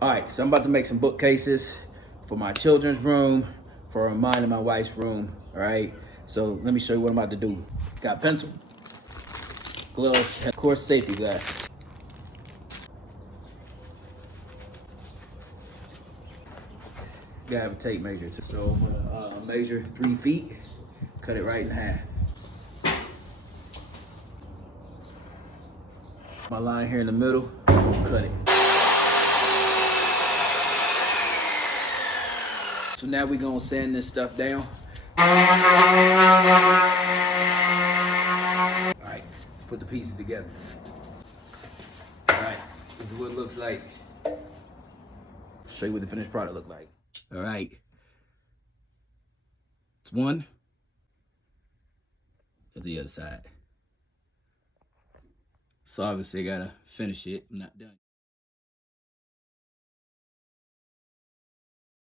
All right, so I'm about to make some bookcases for my children's room, for mine and my wife's room. All right, so let me show you what I'm about to do. Got pencil, glove, of course, safety glasses. Gotta have a tape measure too. So I'm gonna measure 3 feet, cut it right in half. My line here in the middle, I'm gonna cut it. So now we're gonna sand this stuff down. All right, let's put the pieces together. All right, this is what it looks like. Show you what the finished product look like. All right, it's one. That's the other side. So obviously I gotta finish it. I'm not done.